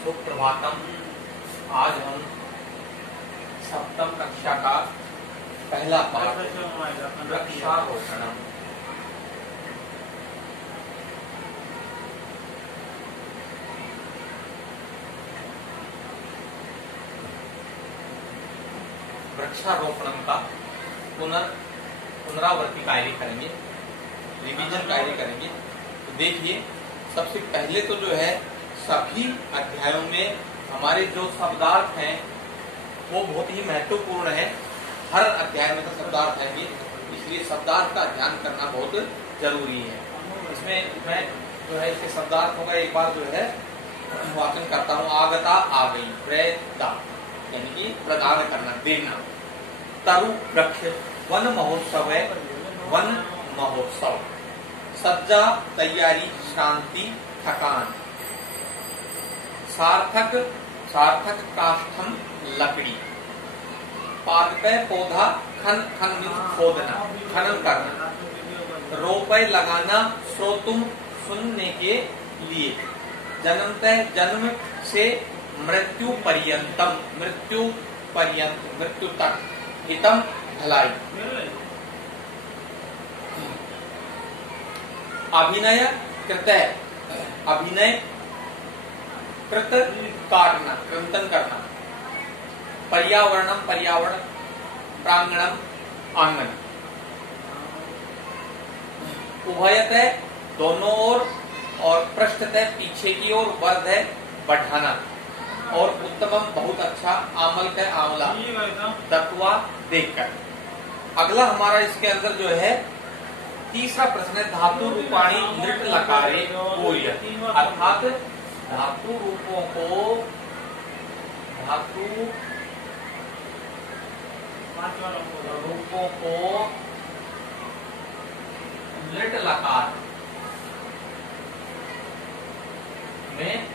सुप्रभातम। आज हम सप्तम कक्षा का पहला पाठ वृक्षारोपणम। वृक्षारोपणम का पुनरावृत्ति कार्य करेंगे, रिवीजन कार्य करेंगे। तो देखिए, सबसे पहले तो जो है सभी अध्यायों में हमारे जो शब्दार्थ हैं वो बहुत ही महत्वपूर्ण है। हर अध्याय में तो शब्दार्थ आएंगे, इसलिए शब्दार्थ का ध्यान करना बहुत जरूरी है। इसमें मैं जो है इसके शब्दार्थों का एक बार जो है वाचन करता हूँ। आगता, आ गई, प्रदा यानी कि प्रदान करना, देना। तरु वृक्ष, वन महोत्सव है, वन महोत्सव। सज्जा, तैयारी, शांति, थकान। सार्थक, सार्थक काष्ठम, लकड़ी। पादपय, पौधा, खन, खन खोदना, खनन करना। रोपय, लगाना, श्रोतुम, सुनने के लिए। जन्मतः, जन्म से मृत्यु पर्यंतम, मृत्यु पर्यंत, मृत्यु तक। हितम, भलाई। अभिनय कृतय, अभिनय कृत, काटना, कृंतन करना। पर्यावरणम, पर्यावरण। प्रांगणम, आंगन। उभयतः, दोनों ओर, और पृष्ठतः, पीछे की ओर। वर्धय, बढ़ाना। और उत्तमम, बहुत अच्छा। आमलतः, आंवला। दत्वा, देखकर। अगला हमारा इसके अंदर जो है तीसरा प्रश्न है, धातु रूपाणी नृट लकारे कोय। अर्थात धातु रूपों को, धातु रूपों को नृट लकार में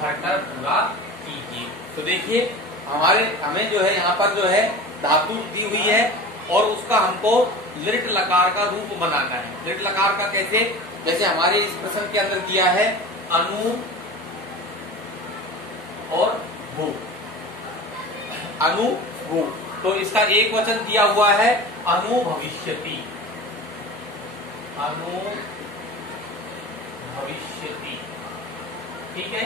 भरकर पूरा कीजिए। तो देखिए, हमें जो है यहाँ पर जो है धातु दी हुई है और उसका हमको लिट लकार का रूप बनाना है। लिट लकार का कैसे? जैसे हमारे इस प्रश्न के अंदर दिया है अनु और भू, अनु भू। तो इसका एक वचन दिया हुआ है अनु भविष्यति, अनु भविष्यति। ठीक है,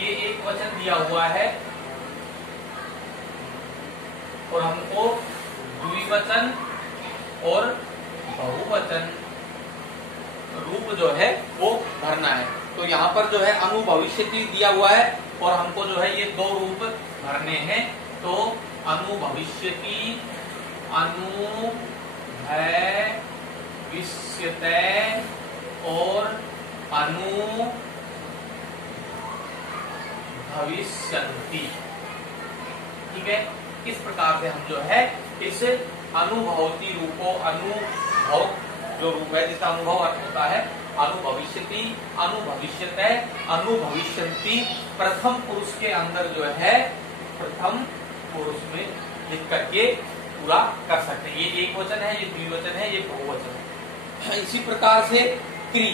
ये एक वचन दिया हुआ है और हमको द्विवचन और बहुवचन रूप जो है वो भरना है। तो यहाँ पर जो है अनु भविष्यति दिया हुआ है और हमको जो है ये दो रूप भरने हैं। तो अनु भविष्यति, अनु भविष्यते और अनु भविष्यन्ति। ठीक है, इस प्रकार से हम जो है इस अनुभवती रूपों, अनुभव जो रूप है जिसका अनुभव अर्थ होता है, अनुभविष्यति, अनुभविष्यते, अनुभविष्यन्ति, प्रथम पुरुष के अंदर जो है प्रथम पुरुष में लिख करके पूरा कर सकते हैं। ये एक वचन है, ये द्विवचन है, ये बहुवचन है। इसी प्रकार से क्री,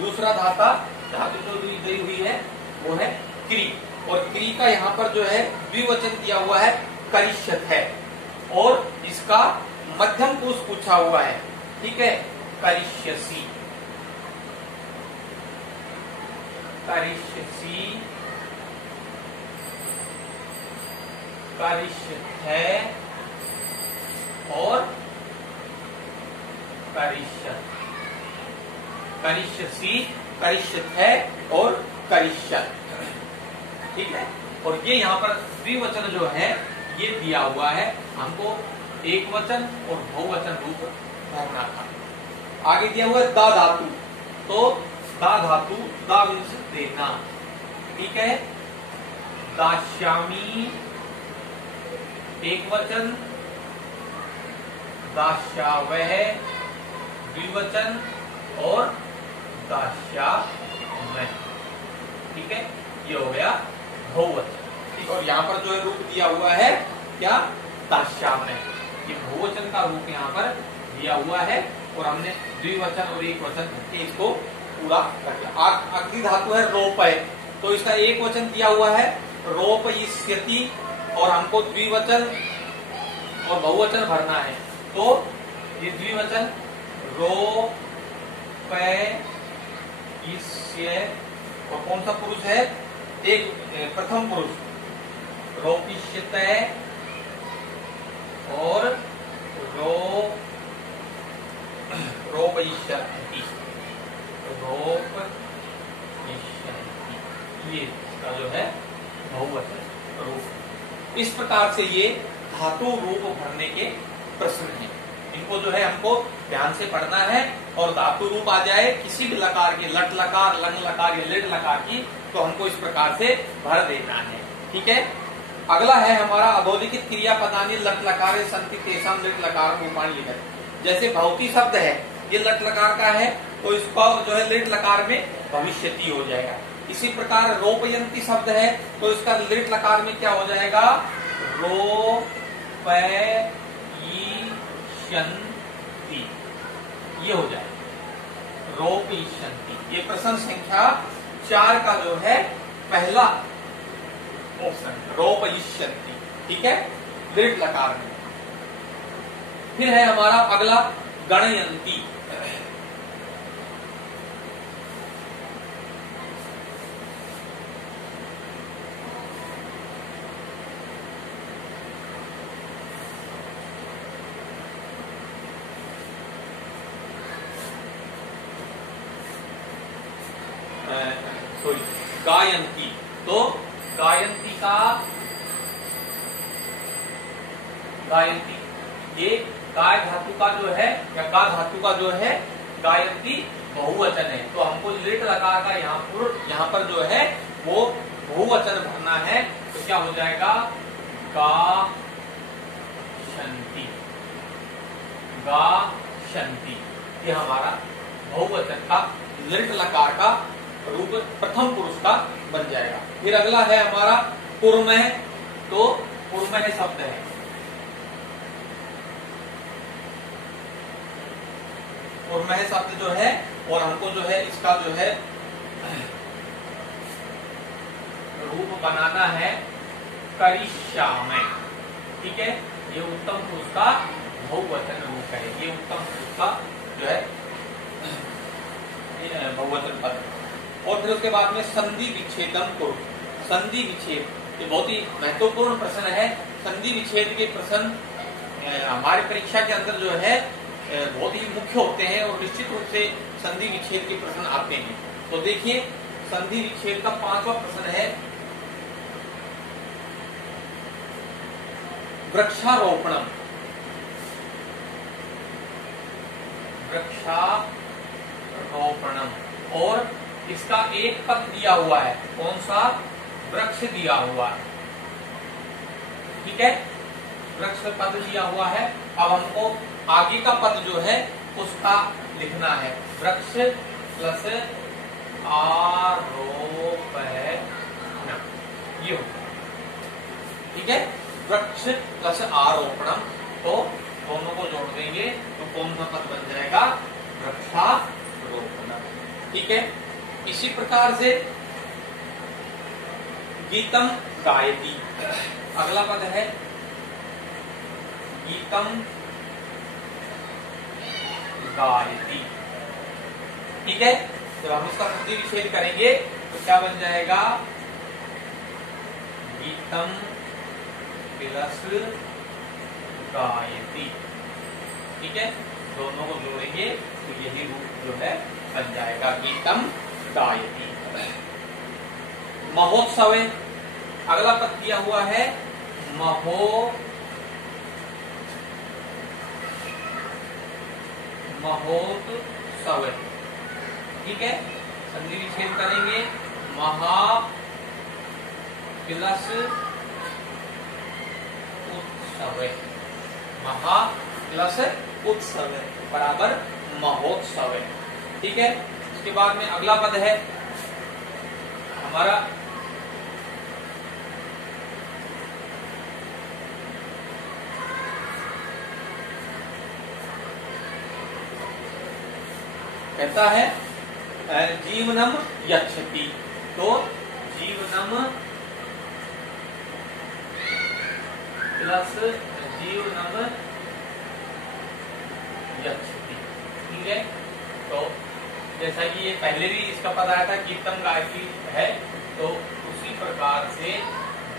दूसरा धातु जो दी हुई है वो है क्री, और क्री का यहाँ पर जो है द्विवचन दिया हुआ है करिष्यत है, और इसका मध्यम पुरुष पूछा हुआ है। ठीक है, करिष्यसि, करिष्यसि, करिष्यत है और करिष्यत, करिष्यसि, करिष्यत है और करिष्यत। ठीक है, और ये यहाँ पर द्विवचन जो है ये दिया हुआ है, हमको एक वचन और बहुवचन रूप भरना था। आगे दिया हुआ है दा धातु, तो दा धातु, दा मीन्स देना। ठीक है, दास्यामी एक वचन, दास्यावह द्विवचन और दास्यामः। ठीक है, ये हो गया बहुवचन। ठीक, और यहाँ पर जो है रूप दिया हुआ है क्या? दास्यामः। ये बहुवचन का रूप यहाँ पर दिया हुआ है और हमने द्विवचन और एक वचन इसको पूरा कर दिया। अगली धातु है रोपय। तो इसका एक वचन दिया हुआ है रोपयिष्यति, और हमको द्विवचन और बहुवचन भरना है। तो ये द्विवचन रोपयिष्य, और कौन सा पुरुष है? एक प्रथम पुरुष रोपिष्यते, और रोपयिष्यति, ये इसका जो है बहुवचन रूप। इस प्रकार से ये धातु रूप भरने के प्रश्न हैं। इनको जो है हमको ध्यान से पढ़ना है, और धातु रूप आ जाए किसी भी लकार की, लट लकार, लंग लकार या लिट लकार की, तो हमको इस प्रकार से भर देना है। ठीक है। अगला है हमारा अधोलिखित क्रियापदानि लट लकारे संति तेषां लिट लकार रूपाणि लिखत। जैसे भवती शब्द है, ये लट लकार का है, तो इसका जो है लिट लकार में भविष्यति हो जाएगा। इसी प्रकार रोपयंती शब्द है, तो इसका लिट लकार में क्या हो जाएगा? रोपयिष्यन्ति, ये हो जाएगा रोपयिष्यन्ति। ये प्रश्न संख्या 4 का जो है पहला ऑप्शन, रोपयिष्यन्ति। ठीक है, लिट लकार में। फिर है हमारा अगला गणयन्ति। सॉरी, गायन्ति। तो गायन्ति का, गायन्ति ये गाय धातु का जो है, या गा धातु का जो है गायन्ति बहुवचन है। तो हमको लिट लकार का यहाँ पर जो है वो बहुवचन भरना है। तो क्या हो जाएगा? गाशन्ति, गाशन्ति। ये हमारा बहुवचन का लिट लकार का रूप प्रथम पुरुष का बन जाएगा। फिर अगला है हमारा कुर्मः। तो कुर्मः शब्द है, कुर्मः शब्द जो है, और हमको जो है इसका जो है रूप बनाना है करिष्यामि। ठीक है, ये उत्तम पुरुष का बहुवचन रूप है। ये उत्तम पुरुष का जो है बहुवचन पद। और फिर उसके बाद में संधि विच्छेदम कुरु। संधि विच्छेद ये बहुत ही महत्वपूर्ण प्रश्न है। संधि विच्छेद के प्रश्न हमारी परीक्षा के अंदर जो है बहुत ही मुख्य होते हैं, और निश्चित रूप से संधि विच्छेद के प्रश्न आते हैं। तो देखिए, संधि विच्छेद का 5वां प्रश्न है वृक्षारोपणम। वृक्षारोपणम, और इसका एक पद दिया हुआ है। कौन सा? वृक्ष दिया हुआ है। ठीक है, वृक्ष पद दिया हुआ है। अब हमको आगे का पद जो है उसका लिखना है। वृक्ष प्लस आरोपणम, ये होगा। ठीक है, वृक्ष प्लस आरोपणम। तो दोनों को जोड़ देंगे तो कौन सा पद बन जाएगा? वृक्षारोपणम। ठीक है, इसी प्रकार से गीतम गायति। अगला पद है गीतम गायति। ठीक है, जब हम इसका संधि विच्छेद करेंगे तो क्या बन जाएगा? गीतम प्लस गायति। ठीक है, दोनों को जोड़ेंगे तो यही रूप जो है बन जाएगा गीतम गायति। महोत्सव, अगला पद दिया हुआ है महोत्सव। ठीक है, संधि विच्छेद करेंगे। महा प्लस उत्सव, महा प्लस उत्सव बराबर महोत्सव। ठीक है, इसके बाद में अगला पद है हमारा कहता है जीवनम यच्छति। तो जीवनम प्लस जीवनम यक्षति। ठीक है, तो जैसा कि ये पहले भी इसका पता आया था कीर्तन गायकी है, तो उसी प्रकार से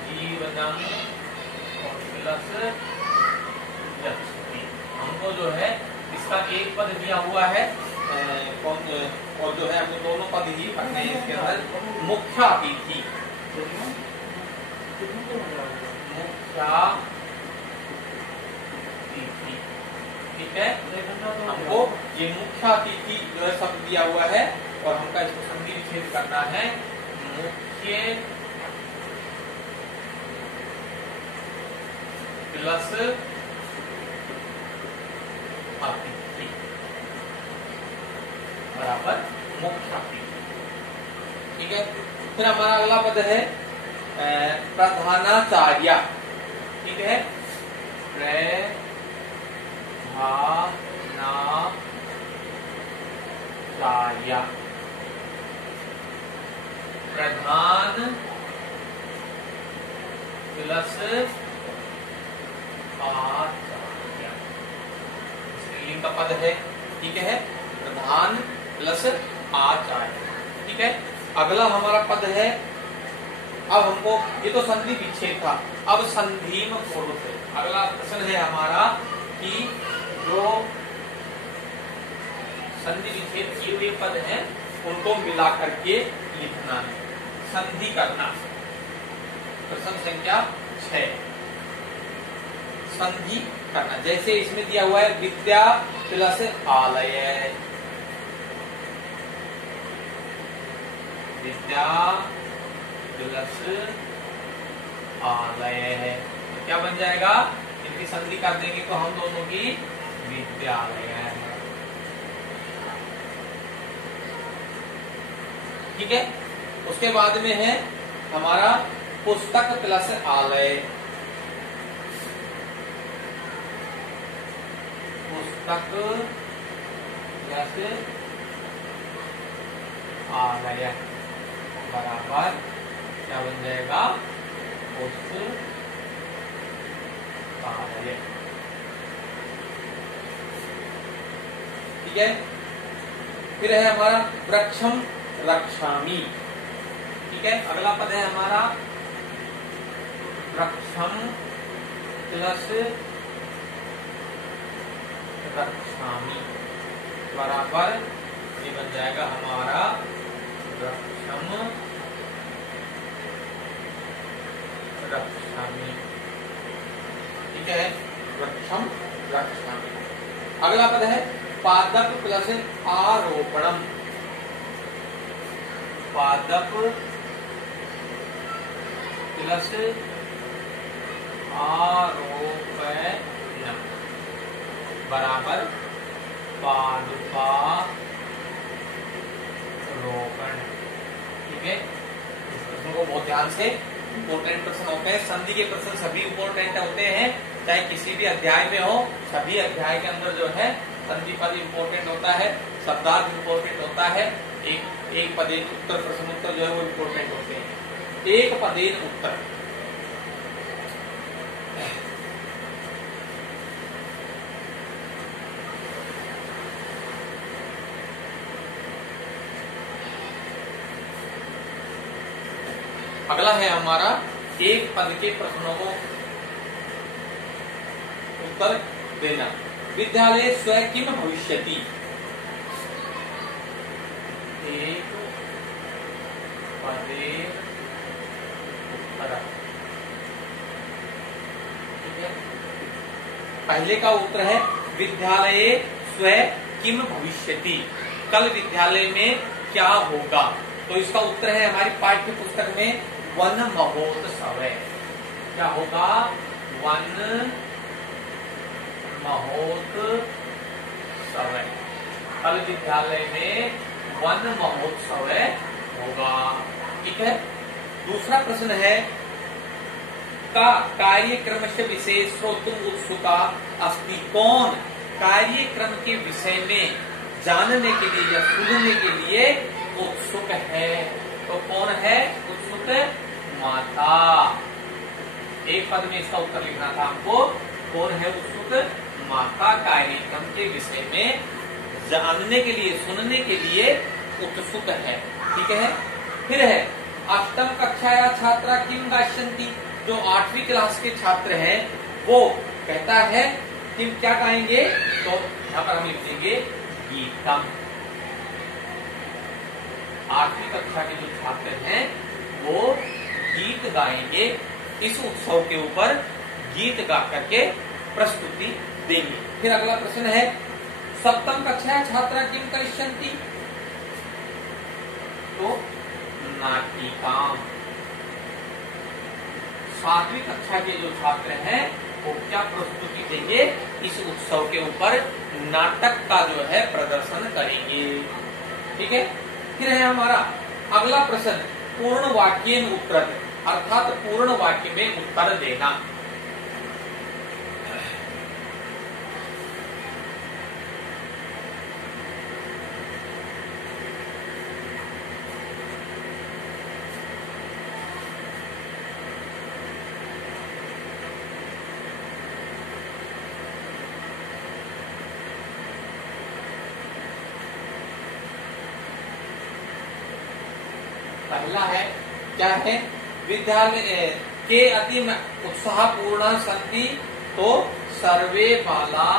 जीवनम प्लस यक्षति हमको जो है इसका एक पद दिया हुआ है और जो है हमको दोनों पद ही पढ़ने हैं इसके अंदर। मुख्यातिथि, मुख्यातिथि, ठीक है, हमको ये मुख्यातिथि जो है शब्द दिया हुआ है और हमका इसको संधि विच्छेद करना है। मुख्य प्लस अतिथि बराबर मुख्यातिथि। ठीक है, फिर हमारा अगला पद है प्रधानाचार्य। ठीक है, प्रधानाचार्य, प्रधान प्लस आचार्य स्त्रीलिंग का पद है। ठीक है, प्रधान प्लस आचार्य। ठीक है, अगला हमारा पद है, अब हमको ये तो संधि विच्छेद था, अब संधीम पुरुष है। अगला प्रश्न है हमारा कि जो संधि विच्छेद किए हुए पद हैं उनको मिला करके लिखना है, संधि करना। प्रश्न संख्या 6, संधि करना। जैसे इसमें दिया हुआ है विद्या प्लस आलय, विद्या प्लस आलय है, तो क्या बन जाएगा? इनकी संधि कर देंगे तो हम दोनों की विद्यालय है। ठीक है, उसके बाद में है हमारा पुस्तक प्लस आलय, पुस्तक प्लस आलय बराबर क्या बन जाएगा? पुस्तकालय। ठीक है, फिर है हमारा वृक्षम रक्षामि। ठीक है, अगला पद है हमारा वृक्षम प्लस रक्षामि बराबर ये बन जाएगा हमारा वृक्षम रक्षामि। ठीक है, वृक्षम रक्षामि। अगला पद है पादप प्लस आरोपणम, पादप प्लस आरोपणम बराबर पादुका रोपण। ठीक है, इस प्रश्न को बहुत ध्यान से, इंपोर्टेंट प्रश्न होते हैं। संधि के प्रश्न सभी इंपोर्टेंट होते हैं, चाहे किसी भी अध्याय में हो, सभी अध्याय के अंदर जो है संधि पद इंपोर्टेंट होता है, शब्दार्थ इंपोर्टेंट होता है, एक पदेन उत्तर प्रश्न उत्तर जो है वो इंपोर्टेंट होते हैं। एक पदेन उत्तर, अगला है हमारा एक पद के प्रश्नों को उत्तर देना। विद्यालय स्वयं किम भविष्यति, एक पदे उत्तर। ठीक है, पहले का उत्तर है विद्यालय स्वयं किम भविष्यति, कल विद्यालय में क्या होगा। तो इसका उत्तर है हमारी पाठ्य पुस्तक में वन महोत्सव। क्या होगा? वन महोत्सव। कल विद्यालय में वन महोत्सव होगा। ठीक है, दूसरा प्रश्न है का कार्यक्रम से विशेष श्रोतुम उत्सुका अस्ति, कौन कार्यक्रम के विषय में जानने के लिए या सुनने के लिए उत्सुक है। तो कौन है उत्सुक माता? एक पद में इसका उत्तर लिखना था हमको। कौन है उत्सुक माता? कार्यक्रम के विषय में जानने के लिए, सुनने के लिए उत्सुक है। ठीक है। फिर है अष्टम कक्षा या छात्रा किम गायन्ति। जो 8वीं क्लास के छात्र हैं वो कहता है किम क्या गाएंगे, तो यहाँ पर हम लिख देंगे गीतम। 8वीं कक्षा के जो छात्र हैं वो गीत गाएंगे। इस उत्सव के ऊपर गीत गा करके प्रस्तुति देंगे। फिर अगला प्रश्न है सप्तम कक्षा छात्रा किम करिष्यन्ति। तो नाटिकाम। 7वीं कक्षा के जो छात्र हैं वो क्या प्रस्तुति देंगे, इस उत्सव के ऊपर नाटक का जो है प्रदर्शन करेंगे। ठीक है। फिर है हमारा अगला प्रश्न पूर्ण वाक्य में उत्तर, अर्थात पूर्ण वाक्य में उत्तर देना। पहला है क्या है, विद्यालय के अति उत्साहपूर्ण सन्ति। तो सर्वे बाला,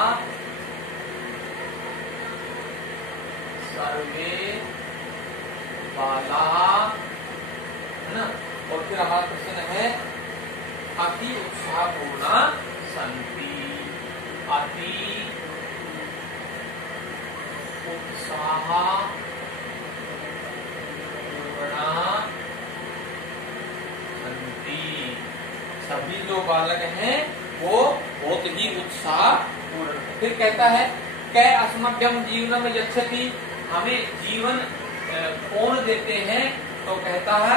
है ना। और फिर हमारा प्रश्न है अति उत्साहपूर्ण सन्ति। अति उत्साह सभी जो बालक हैं वो बहुत ही उत्साह पूर्ण। फिर कहता है कै अस्मभ्यम जीवनम यच्छति। हमें जीवन कौन देते हैं, तो कहता है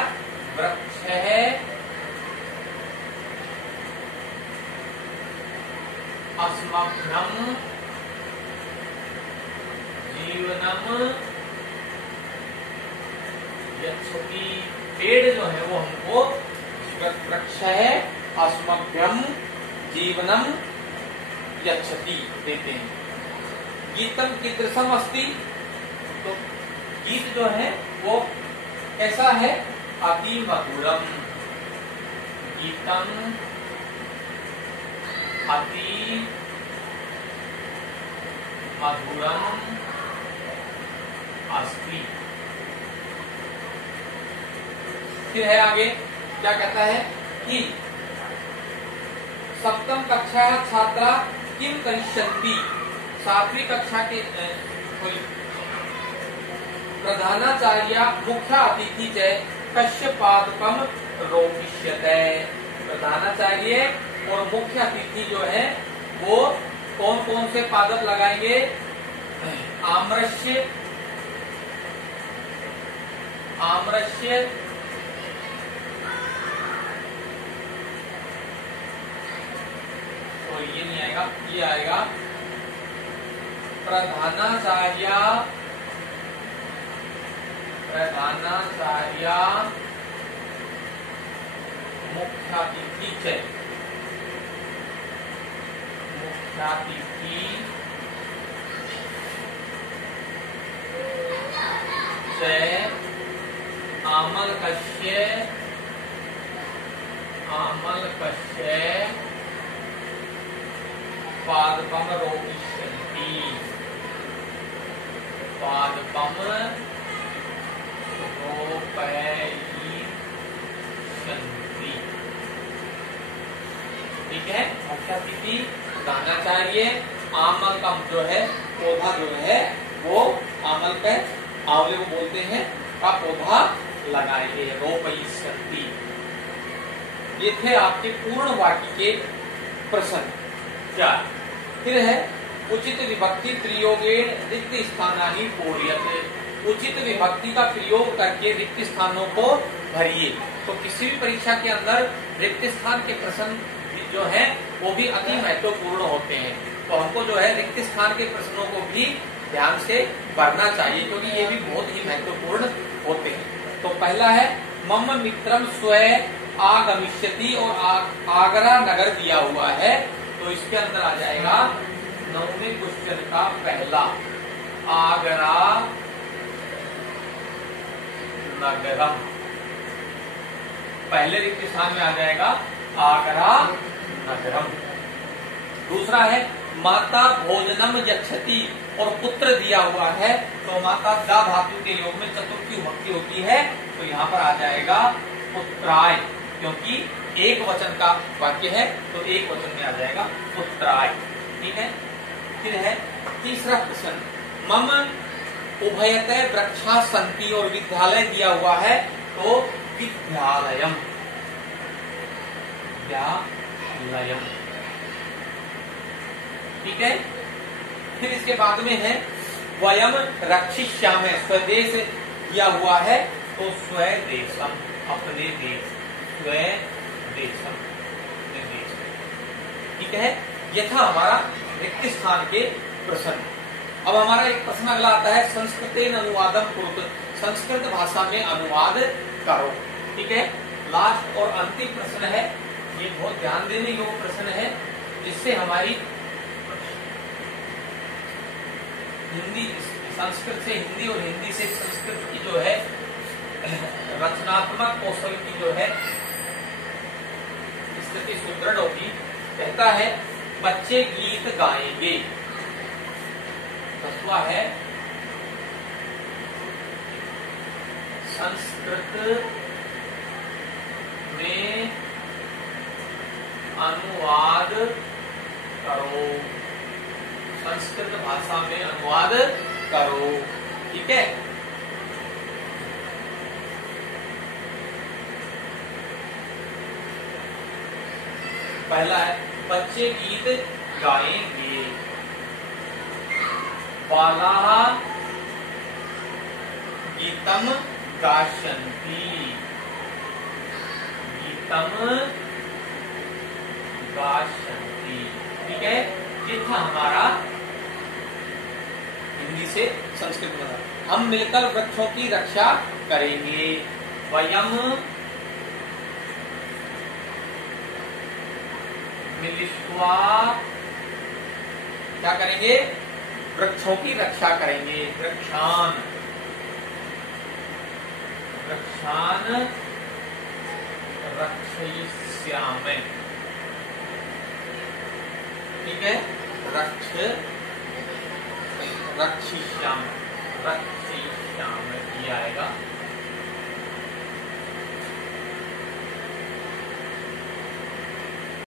वृक्ष है, अस्मभ्यम जीवनम यच्छति। पेड़ जो है वो हमको वृक्ष है, अस्मभ्यम जीवनम यच्छति देते हैं। गीतम कीदृशम अस्ति। तो गीत जो है वो कैसा है, अति मधुरम। गीतम अति मधुरम अस्ति। फिर है आगे क्या कहता है कि सप्तम कक्षा छात्रा किम करिष्यन्ति। 7वीं कक्षा के प्रधानाचार्य मुख्य अतिथि च कस्य पादपम रोपिष्यते। प्रधानाचार्य और मुख्य अतिथि जो है वो कौन कौन से पादप लगाएंगे, आम्रस्य, आम्रस्य, तो ये नहीं आएगा, ये आएगा प्रधानाचार्य, प्रधानाचार्य मुख्यातिथि च, मुख्यातिथि च आमलकस्य, आमलकस्य पादपम रोपिष्यन्ति। पादपम रोपयिष्यन्ति। ठीक है। मुख्यातिथि प्रधानाचार्य, आमल का जो है पौधा जो है वो आमल का आंवले को बोलते हैं का पौधा लगाएंगे, रोपयिष्यन्ति। ये थे आपके पूर्ण वाक्य के प्रश्न। 4 फिर है उचित विभक्ति प्रयोगेण रिक्त स्थानानि पूर्यते। उचित विभक्ति का प्रयोग करके रिक्त स्थानों को भरिए। तो किसी भी परीक्षा के अंदर रिक्त स्थान के प्रश्न जो है वो भी अति महत्वपूर्ण होते हैं। तो हमको जो है रिक्त स्थान के प्रश्नों को भी ध्यान से भरना चाहिए, क्योंकि ये भी बहुत ही महत्वपूर्ण होते हैं। तो पहला है मम मित्रम स्वयं आगमिष्यति और आगरा नगर दिया हुआ है, तो इसके अंदर आ जाएगा 9वें क्वेश्चन का पहला, आगरा नगरम। पहले रिक्त स्थान में आ जाएगा आगरा नगरम। दूसरा है माता भोजनम यच्छति और पुत्र दिया हुआ है, तो माता दा धातु के योग में चतुर्थी विभक्ति होती है, तो यहाँ पर आ जाएगा पुत्राय, क्योंकि एक वचन का वाक्य है तो एक वचन में आ जाएगा पुत्राय। ठीक है। फिर है तीसरा प्रश्न, मम उभयतः वृक्षा सन्ति और विद्यालय दिया हुआ है, तो विद्यालयम, विद्यालयम। ठीक है। फिर इसके बाद में है वयम रक्षिष्यामः, स्वदेश दिया हुआ है, तो स्वदेशम, अपने देश, स्वदेशम, अपने देश। ठीक है। यह था हमारा रिक्त स्थान के प्रश्न। अब हमारा एक प्रश्न अगला आता है संस्कृतेन अनुवादम कुरुत, संस्कृत भाषा में अनुवाद करो। ठीक है। लास्ट और अंतिम प्रश्न है, ये बहुत ध्यान देने योग्य प्रश्न है, जिससे हमारी हिंदी, संस्कृत से हिंदी और हिंदी से संस्कृत की जो है रचनात्मक कौशल की जो है स्थिति सुदृढ़ होगी। कहता है बच्चे गीत गाएंगे। 10वां है संस्कृत में अनुवाद करो, संस्कृत भाषा में अनुवाद करो। ठीक है। पहला है बच्चे गीत गाएंगे, बालाः गीतम गायन्ति, गीतम गायन्ति। ठीक है। ये था हमारा हिंदी से संस्कृत में। हम मिलकर वृक्षों की रक्षा करेंगे, वयम मिलित्वा क्या करेंगे, वृक्षों की रक्षा करेंगे, वृक्षान, वृक्षान रक्षयिष्यामः। ठीक है। रक्षिष्यामः, रक्षिष्यामः ये आएगा।